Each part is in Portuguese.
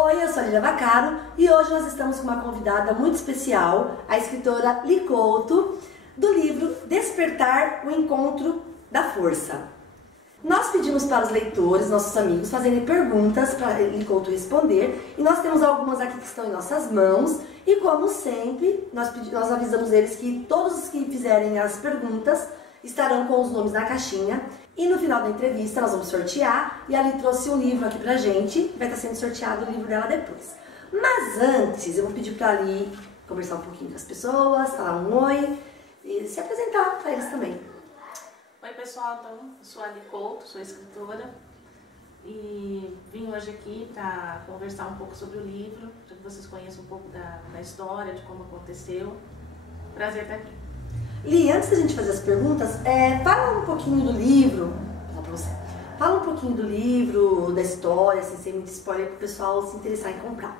Oi, eu sou a Lívia Vaccaro e hoje nós estamos com uma convidada muito especial, a escritora Li Couto, do livro Despertar o Encontro da Força. Nós pedimos para os leitores, nossos amigos, fazerem perguntas para Li Couto responder e nós temos algumas aqui que estão em nossas mãos e, como sempre, nós avisamos eles que todos os que fizerem as perguntas estarão com os nomes na caixinha e no final da entrevista nós vamos sortear e a Ali trouxe um livro aqui pra gente, vai estar sendo sorteado o livro dela depois. Mas antes eu vou pedir pra Ali conversar um pouquinho com as pessoas, falar um oi e se apresentar para eles também. Oi pessoal, então, eu sou a Li Couto, sou escritora e vim hoje aqui para conversar um pouco sobre o livro, para que vocês conheçam um pouco da história, de como aconteceu. Prazer estar aqui. Li, antes da gente fazer as perguntas, fala um pouquinho do livro, fala um pouquinho do livro, da história, assim, sem muito spoiler, para o pessoal se interessar em comprar.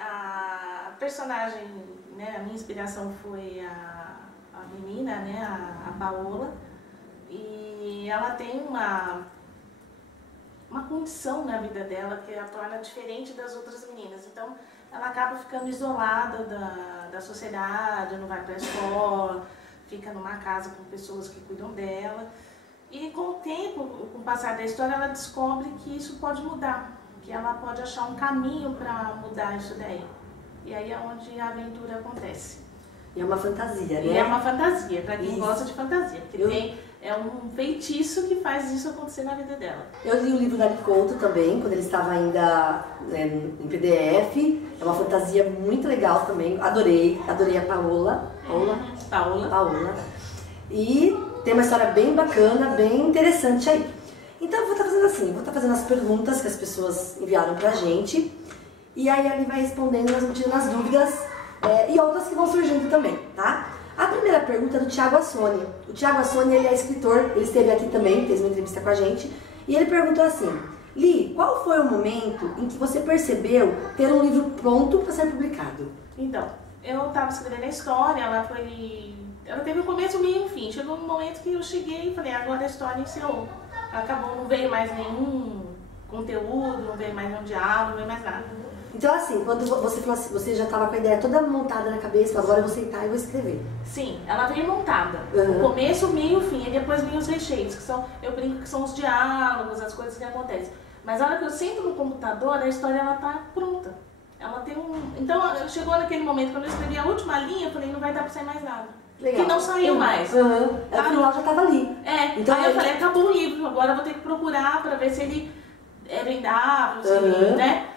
A personagem, né, a minha inspiração foi a menina, né, a Paola, e ela tem uma condição na vida dela que a torna diferente das outras meninas. Então, ela acaba ficando isolada da sociedade, não vai para a escola, fica numa casa com pessoas que cuidam dela. E com o tempo, com o passar da história, ela descobre que isso pode mudar, que ela pode achar um caminho para mudar isso daí. E aí é onde a aventura acontece. E é uma fantasia, né? E é uma fantasia, para quem isso. gosta de fantasia. Porque é um feitiço que faz isso acontecer na vida dela. Eu li o livro da Li Couto também, quando ele estava ainda em PDF. É uma fantasia muito legal também. Adorei a Paola. Paola. E tem uma história bem bacana, bem interessante aí. Então eu vou estar fazendo assim, vou estar fazendo as perguntas que as pessoas enviaram pra gente. E aí ele vai respondendo, nós vamos tirando as dúvidas e outras que vão surgindo também, tá? A primeira pergunta é do Thiago Assoni. O Thiago Assoni, ele é escritor, ele esteve aqui também, fez uma entrevista com a gente. E ele perguntou assim: Li, qual foi o momento em que você percebeu ter um livro pronto para ser publicado? Então, eu estava escrevendo a história, ela teve um começo, meio e um fim. Chegou um momento que eu cheguei e falei, agora a história encerrou. Acabou, não veio mais nenhum conteúdo, não veio mais nenhum diálogo, não veio mais nada. Então assim, quando você falou assim, você já estava com a ideia toda montada na cabeça, agora eu vou sentar e vou escrever. Sim, ela veio montada. O começo, meio e fim, e depois vem os recheios, que são, eu brinco que são os diálogos, as coisas que acontecem. Mas a hora que eu sento no computador, a história ela tá pronta. Ela tem Então chegou naquele momento, quando eu escrevi a última linha, eu falei, não vai dar pra sair mais nada. Legal. Que não saiu mais. O final já estava ali. Então aí eu falei, acabou o livro, agora eu vou ter que procurar pra ver se ele é vendável, se ele, né?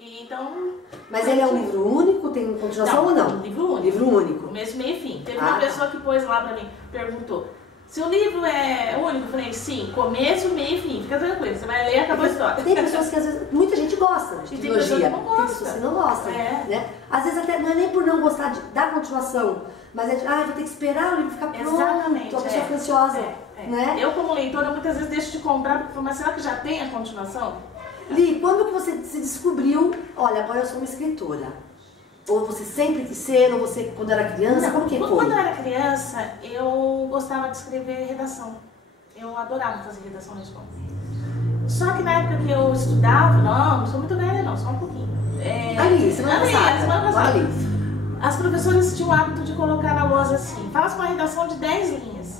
E então... Mas ele é um livro único? Tem continuação ou não? Livro único. Livro único. Começo, meio e fim. Teve uma pessoa que pôs lá pra mim, perguntou, se o livro é único? Eu falei, sim, começo, meio e fim. Fica tranquilo, você vai ler e acabou a história. Tem pessoas que às vezes, muita gente gosta de trilogia. Tem pessoas que não gostam. Né? Às vezes até não é nem por não gostar da continuação, mas é de, vou ter que esperar o livro ficar pronto. Exatamente. A pessoa fica ansiosa. Né? Eu, como leitora, muitas vezes deixo de comprar, porque mas será que já tem a continuação? Li, quando que você se descobriu, olha, agora eu sou uma escritora? Ou você sempre quis ser, ou você quando era criança, não, como que foi? Quando eu era criança, eu gostava de escrever redação. Eu adorava fazer redação na escola. Só que na época que eu estudava, não sou muito velha não, só um pouquinho. Semana passada. As professoras tinham o hábito de colocar na lousa assim, faça uma redação de 10 linhas.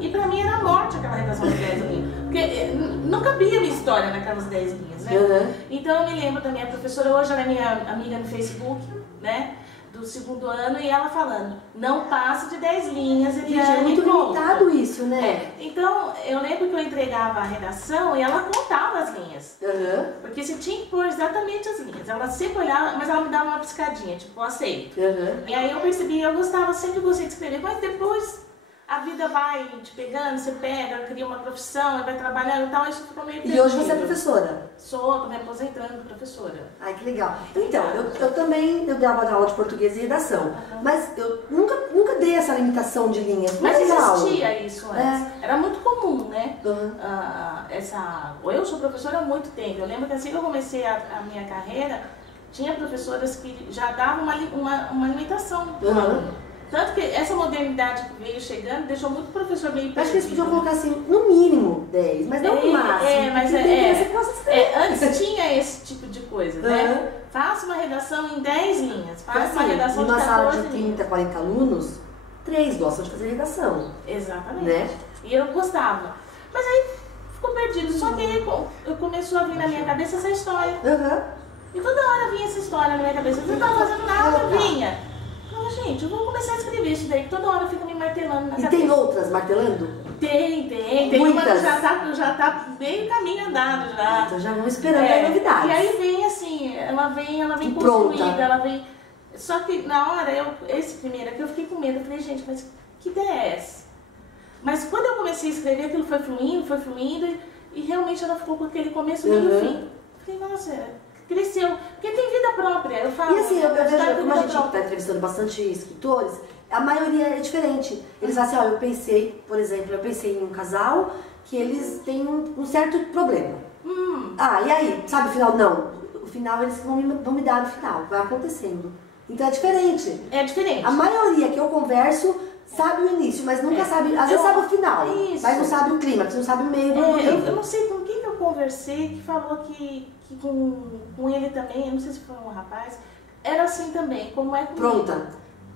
E pra mim era morte aquela redação de 10 linhas, porque não cabia minha história naquelas 10 linhas, né? Então eu me lembro da minha professora, hoje ela é minha amiga no Facebook, né? Do segundo ano, e ela falando, não passa de 10 linhas, é muito limitado isso, né? Então eu lembro que eu entregava a redação e ela contava as linhas. Porque você tinha que pôr exatamente as linhas. Ela sempre olhava, mas ela me dava uma piscadinha, tipo, aceito. E aí eu percebi, eu sempre gostei de escrever, mas depois a vida vai te pegando, você pega, cria uma profissão, vai trabalhando e tal, isso ficou meio perdido. E hoje você é professora? Sou, tô me aposentando, professora. Ai, que legal. Então, eu também dava aula de português e redação, mas eu nunca dei essa limitação de linhas. Mas existia isso antes. Era muito comum, né? Eu sou professora há muito tempo. Eu lembro que assim que eu comecei a minha carreira, tinha professoras que já davam uma limitação do aluno. Tanto que essa modernidade que veio chegando deixou muito professor meio perdido. Acho que eles podiam colocar assim, no mínimo, 10, mas não o máximo. Mas antes tinha esse tipo de coisa, né? Uhum. Faça uma redação em 10 linhas, faça Assim, uma redação de 14 numa sala de linhas. 30, 40 alunos, 3 gostam de fazer redação. Exatamente. Né? E eu gostava. Mas aí ficou perdido. Só que aí começou a vir na minha cabeça essa história. Uhum. E toda hora vinha essa história na minha cabeça. Eu não estava fazendo nada, vinha. Falei, gente, eu vou começar a escrever isso daí, que toda hora fica me martelando na cabeça. E tem outras martelando? Tem. Tem muitas. uma que já tá meio caminho andado já. Então já vamos esperando a novidade. E aí vem assim, ela vem pronta. construída, ela vem. Só que na hora, esse primeiro aqui, eu fiquei com medo. Eu falei, gente, mas que ideia é essa? Mas quando eu comecei a escrever, aquilo foi fluindo, e realmente ela ficou com aquele começo, meio e fim. Eu falei, nossa, cresceu. Porque tem vida própria, eu falo. E assim, eu vejo, como a gente própria. está entrevistando bastante escritores, a maioria é diferente. Eles falam assim, ó, eu pensei, por exemplo, em um casal que eles têm um certo problema. Ah, e aí? Sabe o final? Não. O final eles vão me dar no final, vai acontecendo. Então é diferente. É diferente. A maioria que eu converso sabe o início, mas nunca sabe, às vezes sabe o final, mas não sabe o clímax, não sabe o meio do livro. Eu não sei com quem que eu conversei que falou que com ele também, eu não sei se foi um rapaz, era assim também, como é comigo. Pronta.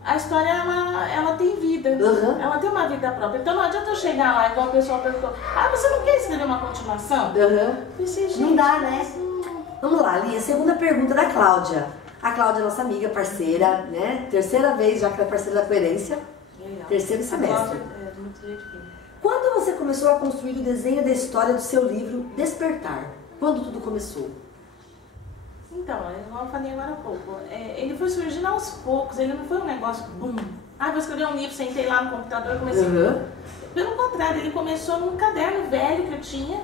A história, ela tem vida, ela tem uma vida própria. Então não adianta eu chegar lá, igual o pessoal perguntou, você não quer escrever uma continuação? Pensei, gente, não dá, né? Vamos lá, Lia, segunda pergunta da Cláudia. A Cláudia é nossa amiga, parceira, né? Terceira vez já que ela é parceira da Coerência. Legal. Terceiro semestre. É muito gente. Quando você começou a construir o desenho da história do seu livro Despertar? Quando tudo começou? Então, eu falei agora há pouco. Ele foi surgindo aos poucos, ele não foi um negócio bum. Vou escrever um livro, sentei lá no computador e comecei. Pelo contrário, ele começou num caderno velho que eu tinha.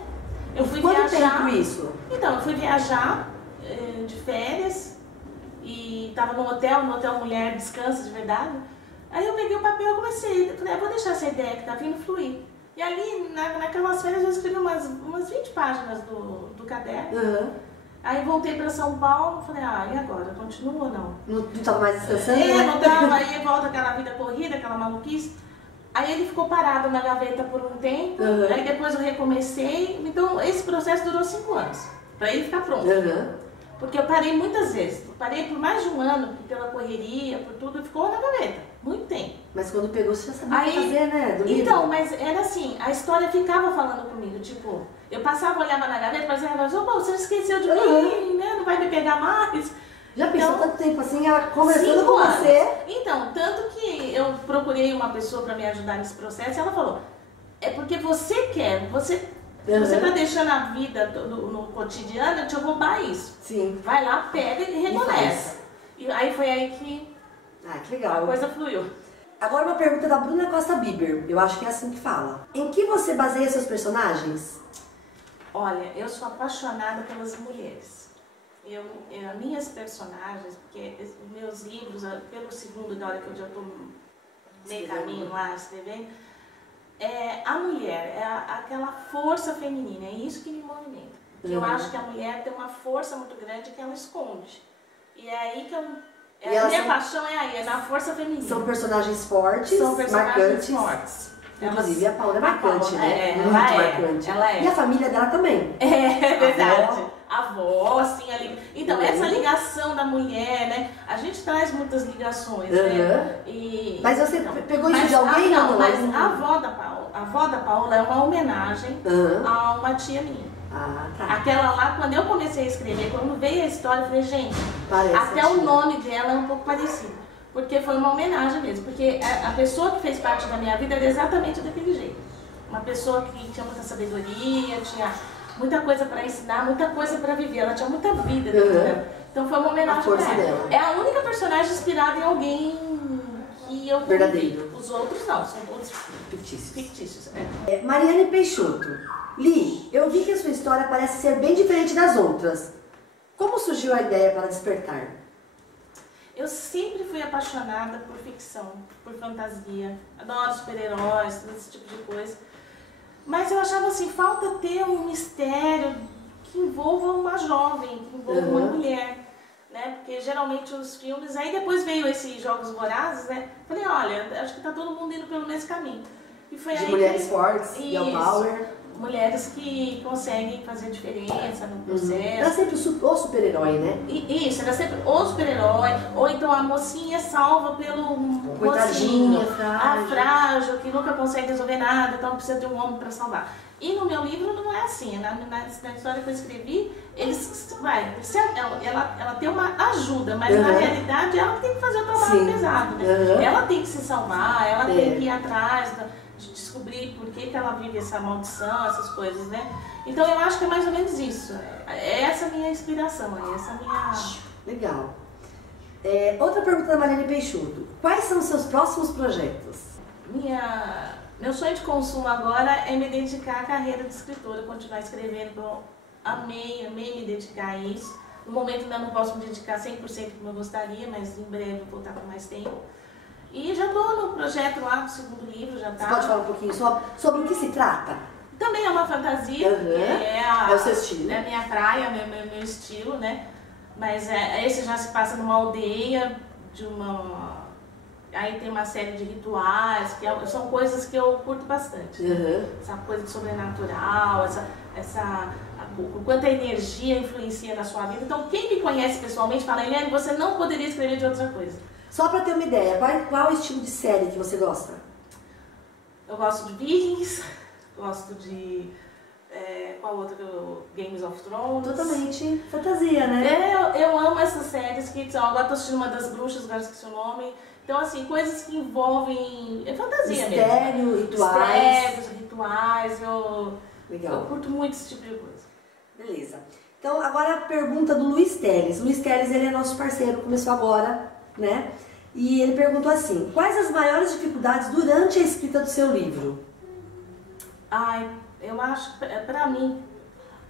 Eu fui Quanto viajar. tempo isso? Então, eu fui viajar de férias e estava no hotel Mulher Descansa de Verdade. Aí eu peguei o papel e comecei, falei, vou deixar essa ideia que tá vindo fluir. E ali, naquelas férias, eu escrevi umas 20 páginas do caderno. Aí voltei para São Paulo, falei, e agora? Continua ou não? Não estava mais descansando? Né? Não estava, aí volta aquela vida corrida, aquela maluquice. Aí ele ficou parado na gaveta por um tempo, aí depois eu recomecei. Então esse processo durou 5 anos, para ele ficar pronto. Porque eu parei muitas vezes, parei por mais de um ano, pela correria, por tudo, ficou na gaveta, muito tempo. Mas quando pegou, você já sabia o que fazer, né? Do livro. Então, mas era assim, a história ficava falando comigo, tipo, eu passava, olhava na gaveta, fazia, você esqueceu de mim, né? Não vai me pegar mais. Já pensou tanto tempo assim, ela conversando com você? Então, tanto que eu procurei uma pessoa para me ajudar nesse processo e ela falou, é porque você quer, você tá deixando a vida no cotidiano te roubar isso. Sim. Vai lá, pega e recomeça. E aí foi aí que que legal. A coisa fluiu. Agora uma pergunta da Bruna Costa Biber, eu acho que é assim que fala. Em que você baseia seus personagens? Olha, eu sou apaixonada pelas mulheres. As minhas personagens, porque os meus livros, pelo segundo, da hora que eu já estou meio caminho lá escrevendo, a mulher, aquela força feminina, é isso que me movimenta. Eu acho que a mulher tem uma força muito grande que ela esconde. E é aí que a minha paixão é na força feminina. São personagens fortes, marcantes. Fortes. Inclusive a Paula é marcante, né? Muito marcante. Ela é. E a família dela também. É verdade. A avó, assim, ali. Então, essa ligação da mulher, né? A gente traz muitas ligações, né? Mas você pegou isso de alguém? Não, mas a avó da Paula é uma homenagem a uma tia minha. Aquela lá, quando eu comecei a escrever, quando veio a história, eu falei, gente, até o nome dela é um pouco parecido. Porque foi uma homenagem mesmo, porque a pessoa que fez parte da minha vida era exatamente daquele jeito. Uma pessoa que tinha muita sabedoria, tinha muita coisa para ensinar, muita coisa para viver, ela tinha muita vida dentro dela. Então foi uma homenagem pra ela. Dela. É a única personagem inspirada em alguém que eu verdadeiro. Os outros não, são todos fictícios. Mariane Peixoto. Li, eu vi que a sua história parece ser bem diferente das outras. Como surgiu a ideia para Despertar? Eu sempre fui apaixonada por ficção, por fantasia. Adoro super-heróis, esse tipo de coisa. Mas eu achava assim, falta ter um mistério que envolva uma jovem, que envolva uma mulher. Né? Porque geralmente os filmes... Aí depois veio esses Jogos Vorazes, né? Falei, olha, acho que tá todo mundo indo pelo mesmo caminho. E foi de aí mulheres fortes, girl power. mulheres que conseguem fazer diferença no processo. Ela é sempre o super-herói, né? Isso, ela é sempre o super-herói, ou então a mocinha salva pelo coitadinha, mocinho, a frágil, que nunca consegue resolver nada, então precisa de um homem para salvar. E no meu livro não é assim, na história que eu escrevi, ela tem uma ajuda, mas na realidade ela tem que fazer o trabalho pesado, né? Ela tem que se salvar, ela tem que ir atrás de descobrir por que ela vive essa maldição, essas coisas, né? Então eu acho que é mais ou menos isso. É essa a minha inspiração, é essa a minha... Legal. Outra pergunta da Mariane Peixoto. Quais são os seus próximos projetos? Meu sonho de consumo agora é me dedicar à carreira de escritora, continuar escrevendo. Eu amei me dedicar a isso. No momento ainda não posso me dedicar 100% como eu gostaria, mas em breve eu vou estar com mais tempo. E já estou no projeto lá do segundo livro, já está. Você pode falar um pouquinho sobre o que se trata? Também é uma fantasia, é o seu estilo. É a minha praia, meu estilo, né? Mas esse já se passa numa aldeia, aí tem uma série de rituais, que são coisas que eu curto bastante. Essa coisa de sobrenatural, o quanto a energia influencia na sua vida. Então, quem me conhece pessoalmente fala, Eliane, você não poderia escrever de outra coisa. Só para ter uma ideia, qual é o estilo de série que você gosta? Eu gosto de Vikings, gosto de... qual outro? Games of Thrones. Totalmente fantasia, né? Eu amo essas séries que são... Agora estou assistindo uma das bruxas, agora esqueci o nome. Então, assim, coisas que envolvem... fantasia mesmo. Mistérios, rituais. Legal. Eu curto muito esse tipo de coisa. Beleza. Então, agora a pergunta do Luiz Teles. Luiz Teles, ele é nosso parceiro, começou agora, né? E ele perguntou assim, quais as maiores dificuldades durante a escrita do seu livro? Eu acho, pra mim,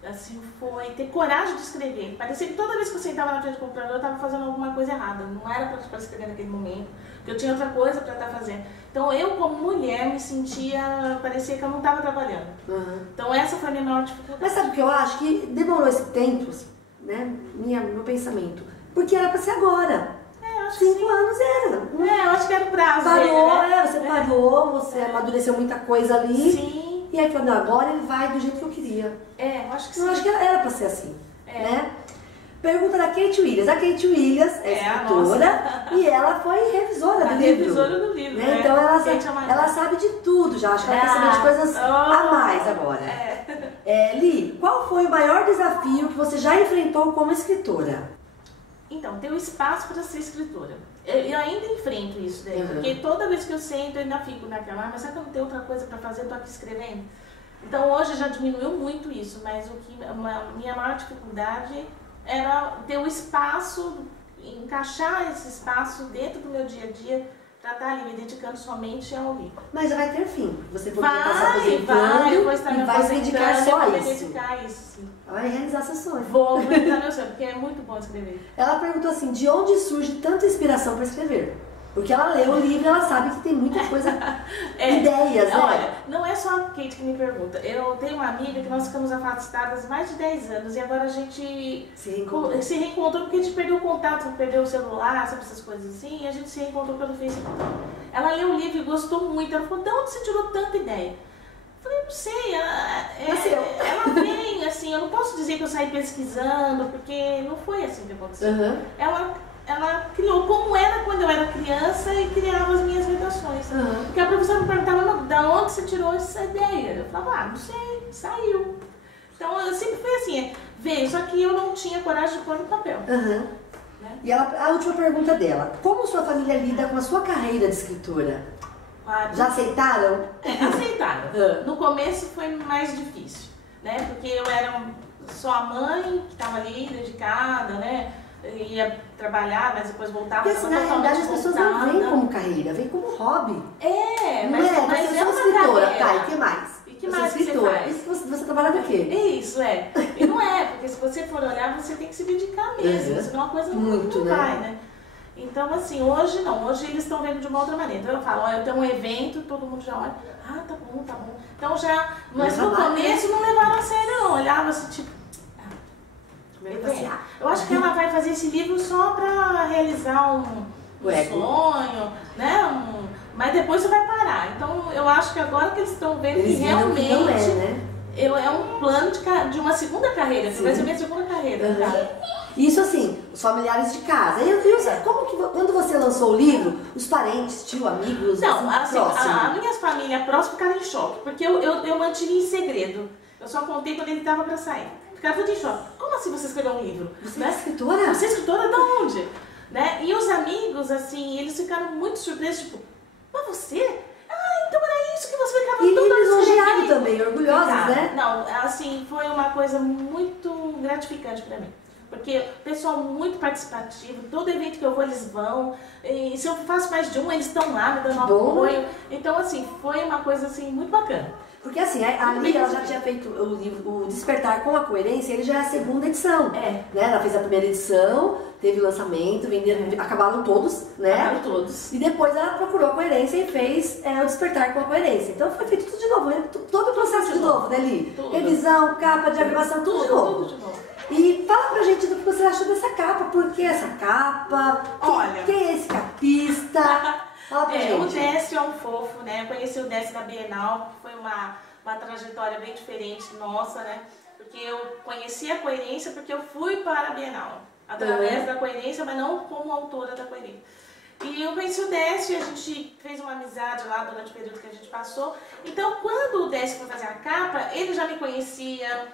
assim, foi ter coragem de escrever. Parecia que toda vez que eu sentava na frente do computador, eu estava fazendo alguma coisa errada. Não era para escrever naquele momento, porque eu tinha outra coisa para estar fazendo. Então, eu, como mulher, me sentia, parecia que eu não estava trabalhando. Então, essa foi a minha maior dificuldade. Mas sabe o que eu acho? Que demorou esse tempo, né? Meu pensamento. Porque era para ser agora. 5 anos era. Eu acho que era o prazo. Parou, dele, né? Você parou, você amadureceu muita coisa ali. Sim. E aí falou, não, agora ele vai do jeito que eu queria. Eu acho que sim. Eu acho que era pra ser assim, né? Pergunta da Kate Williams. A Kate Williams é escritora e ela foi revisora do livro. Revisora do livro, né? Então ela sabe de tudo já. Acho que ela quer saber de coisas a mais agora. Li, qual foi o maior desafio que você já enfrentou como escritora? Então, ter o espaço para ser escritora. Eu ainda enfrento isso daí, porque toda vez que eu sento, eu ainda fico naquela, mas será que eu não tenho outra coisa para fazer? Eu tô aqui escrevendo. Então, hoje já diminuiu muito isso, mas minha maior dificuldade era ter o espaço, encaixar esse espaço dentro do meu dia a dia, para estar ali me dedicando somente ao livro. Mas já vai ter fim. Você pode estar se aposentando e vai se dedicar só a isso. dedicar isso, sim. Vai realizar seu sonho. Vou realizar meu sonho, porque é muito bom escrever. Ela perguntou assim, de onde surge tanta inspiração para escrever? Porque ela leu o livro e ela sabe que tem muita coisa, ideias, né? Olha, não é só a Kate que me pergunta. Eu tenho uma amiga que nós ficamos afastadas mais de 10 anos e agora a gente se reencontrou porque a gente perdeu o contato, perdeu o celular, sabe, essas coisas assim, e a gente se reencontrou pelo Facebook. Ela leu o livro e gostou muito. Ela falou, de onde você tirou tanta ideia? Eu falei, não sei, ela vem, assim, eu não posso dizer que eu saí pesquisando, porque não foi assim que aconteceu. Ela criou como era quando eu era criança e criava as minhas redações. Porque a professora me perguntava, da onde você tirou essa ideia? Eu falava, não sei, saiu. Então, eu sempre fui assim, veio, só que eu não tinha coragem de pôr no papel. Né? E a última pergunta dela, como sua família lida com a sua carreira de escritora? Já aceitaram? Aceitaram. No começo foi mais difícil, né? Porque eu era só a mãe que estava ali, dedicada, né? Ia trabalhar, mas depois voltava. Porque assim, na realidade as pessoas não veem como carreira, veem como hobby. Mas você é uma escritora, tá, e que mais? E que mais que você faz? Você trabalha do quê? Isso, E não é, porque se você for olhar, você tem que se dedicar mesmo, senão a coisa não vai, né? Então, assim, hoje não, hoje eles estão vendo de uma outra maneira. Então eu falo, eu tenho um evento, todo mundo já olha, tá bom. Então já, mas no começo não levaram a sério não, olhava assim, tipo, eu acho que ela vai fazer esse livro só para realizar um sonho, né? Mas depois você vai parar. Então eu acho que agora que eles estão vendo que realmente é um plano de uma segunda carreira, que vai ser minha segunda carreira. Isso assim, os familiares de casa. Como que, quando você lançou o livro, os parentes, tio, amigos, não, assim, próximos? a minha família próxima ficaram em choque, porque eu mantive em segredo. Eu só contei quando ele estava para sair. Ficaram tudo em choque. Como assim você escreveu um livro? Você é escritora? Você é escritora de onde? Né? E os amigos, assim, eles ficaram muito surpresos, tipo, mas você? Ah, então era isso que você ficava E toda lisonjeados também, orgulhosos, né? Não, assim, foi uma coisa muito gratificante para mim. Porque o pessoal muito participativo, todo evento que eu vou eles vão, e se eu faço mais de um, eles estão lá me dando apoio. Então, assim, foi uma coisa assim, muito bacana. Porque assim, a Lili, ela já tinha feito o livro, o Despertar com a Coerência, ele já é a segunda edição. Né? Ela fez a primeira edição, teve o lançamento, acabaram todos, né? Acabaram todos. E depois ela procurou a Coerência e fez o Despertar com a Coerência. Então foi feito tudo de novo, né? Todo o processo de novo, né, Li? Revisão, capa, diagramação, tudo de novo. Tudo de novo. E fala pra gente do que você achou dessa capa, por que essa capa? Olha, quem é esse capista? Fala pra gente. O Décio é um fofo, né? Eu conheci o Décio da Bienal, que foi uma trajetória bem diferente nossa, né? Porque eu conheci a Coerência porque eu fui para a Bienal, através da Coerência, mas não como autora da Coerência. E eu conheci o Décio e a gente fez uma amizade lá durante o período que a gente passou. Então, quando o Décio foi fazer a capa, ele já me conhecia,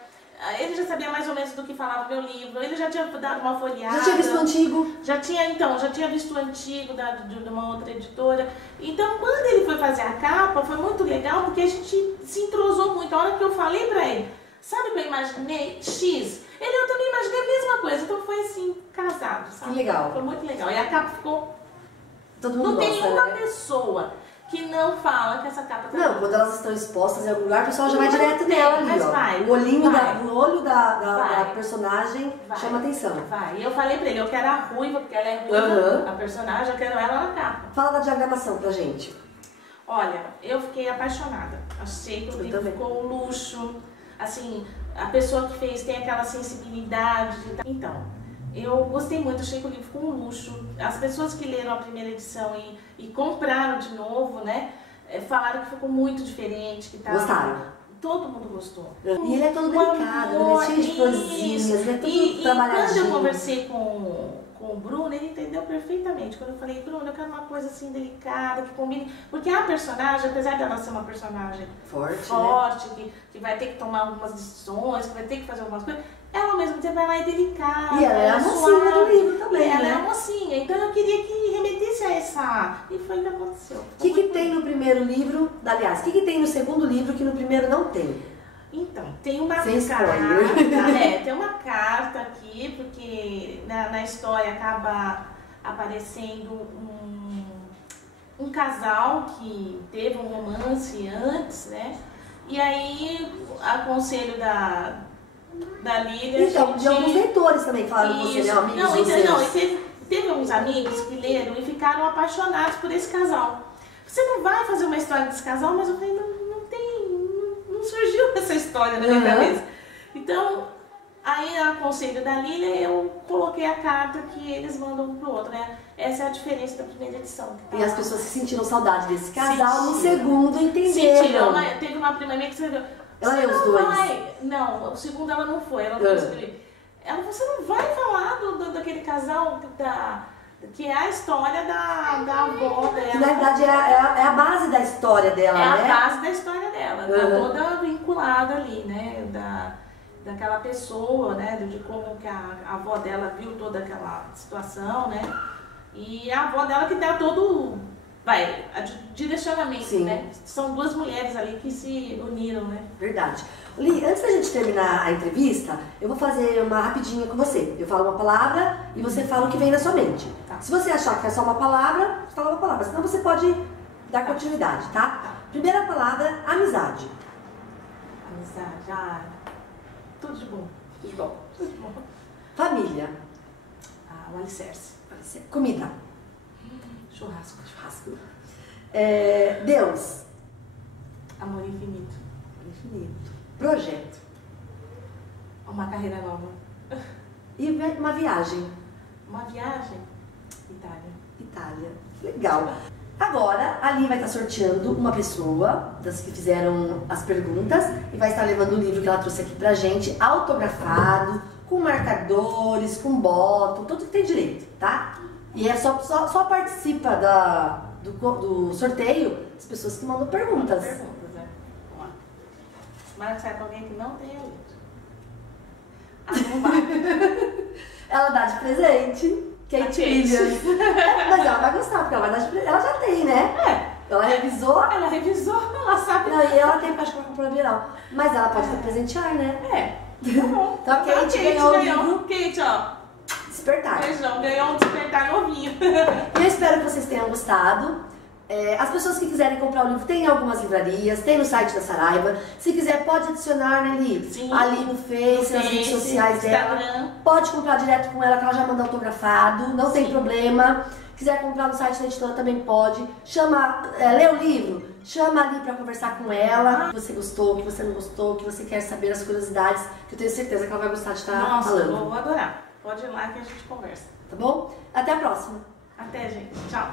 ele já sabia mais ou menos do que falava o meu livro, ele já tinha dado uma folheada. Já tinha visto o antigo? Já tinha visto o antigo de uma outra editora. Então, quando ele foi fazer a capa, foi muito legal, porque a gente se entrosou muito. A hora que eu falei pra ele, sabe o que eu imaginei? X. Eu também imaginei a mesma coisa. Então, foi assim, casado, sabe? Que legal. Foi muito legal. E a capa ficou... Todo mundo não tem gosta, uma né? pessoa que não fala que essa capa tá Não, quando elas estão expostas em algum lugar, o pessoal já vai direto nela ali, ó. Vai, o olho da personagem chama atenção. Vai. E eu falei pra ele, eu quero a ruiva, porque ela é ruiva, a personagem, eu quero ela na capa. Fala da diagramação pra gente. Olha, eu fiquei apaixonada. Achei que o livro ficou um luxo. Assim, a pessoa que fez tem aquela sensibilidade. Então, eu gostei muito, achei que o livro ficou um luxo. As pessoas que leram a primeira edição e compraram de novo, né, falaram que ficou muito diferente. Que tava... Gostaram? Todo mundo gostou. E ele é todo delicado, ele é cheio de florzinhas, ele é tudo trabalhadinho. Quando eu conversei com o Bruno, ele entendeu perfeitamente. Quando eu falei, Bruno, eu quero uma coisa assim delicada, que combine. Porque a personagem, apesar de ela ser uma personagem forte, né? que vai ter que tomar algumas decisões, que vai ter que fazer algumas coisas, ela ao mesmo tempo ela é delicada. E ela é a mocinha do livro também, ela né? é a mocinha. Então eu queria que remetesse a essa. E foi o que aconteceu. O que tem no primeiro livro? Aliás, o que tem no segundo livro que no primeiro não tem? Então, tem uma Sem carta, spoiler. tem uma carta aqui, porque na história acaba aparecendo um casal que teve um romance antes, né? E aí, a conselho da Lília... Então, de alguns leitores também falaram com você, né? Amigos Teve alguns amigos que leram e ficaram apaixonados por esse casal. Você não vai fazer uma história desse casal, mas eu falei, não surgiu essa história na minha cabeça. Então, aí a conselho da Lília, eu coloquei a carta que eles mandam um pro outro, né? Essa é a diferença da primeira edição. E as pessoas se sentiram saudade desse casal, no segundo entenderam. Teve uma prima minha que escreveu. Ela leu os dois? Não, o segundo ela não foi, ela não escreveu. Ela falou, você não vai falar daquele casal que é a história da avó dela. Que na verdade é a base da história dela, né? É a base da história dela, tá toda vinculada ali, né? Daquela pessoa, né? De como que a avó dela viu toda aquela situação, né? E a avó dela que dá todo direcionamento, né? São duas mulheres ali que se uniram, né? Verdade. Li, antes da gente terminar a entrevista, eu vou fazer uma rapidinha com você. Eu falo uma palavra e você fala o que vem na sua mente. Tá. Se você achar que é só uma palavra, fala uma palavra. Senão você pode dar continuidade, tá? Primeira palavra, amizade. Amizade, tudo de bom. Tudo de bom. Tudo de bom. Família. O alicerce. Comida. Churrasco. Deus. Amor infinito. Projeto. Uma carreira nova. E uma viagem. Uma viagem? Itália. Legal. Agora, ali vai estar sorteando uma pessoa das que fizeram as perguntas e vai estar levando o livro que ela trouxe aqui pra gente, autografado, com marcadores, com bottom, tudo que tem direito, tá? E é só participa do sorteio as pessoas que mandam perguntas. Perguntas, né? Vamos lá. Mas sai com alguém que não tem o livro. Ah, não vai. Ela dá de presente. Kate Williams. Mas ela vai gostar, porque ela vai dar de presente. Ela já tem, né? É. Ela revisou. Ela revisou, ela sabe. Não, e ela tem parte pra comprar geral. Mas ela pode presentear, né? É. Tá bom. Então a Kate ganhou o livro Kate, ó. Despertar. Beijão, ganhou um despertar novinho. E eu espero que vocês tenham gostado. As pessoas que quiserem comprar o livro, tem em algumas livrarias, tem no site da Saraiva. Se quiser, pode adicionar, né, Li? Sim. Ali no Face, nas redes sociais dela. Instagram. Pode comprar direto com ela, que ela já manda autografado, não tem problema. Quiser comprar no site da editora, também pode. Lê o livro, chama ali pra conversar com ela. Que você gostou, que você não gostou, que você quer saber as curiosidades, que eu tenho certeza que ela vai gostar de estar falando. Nossa, vou adorar. Pode ir lá que a gente conversa. Tá bom? Até a próxima. Até, gente. Tchau.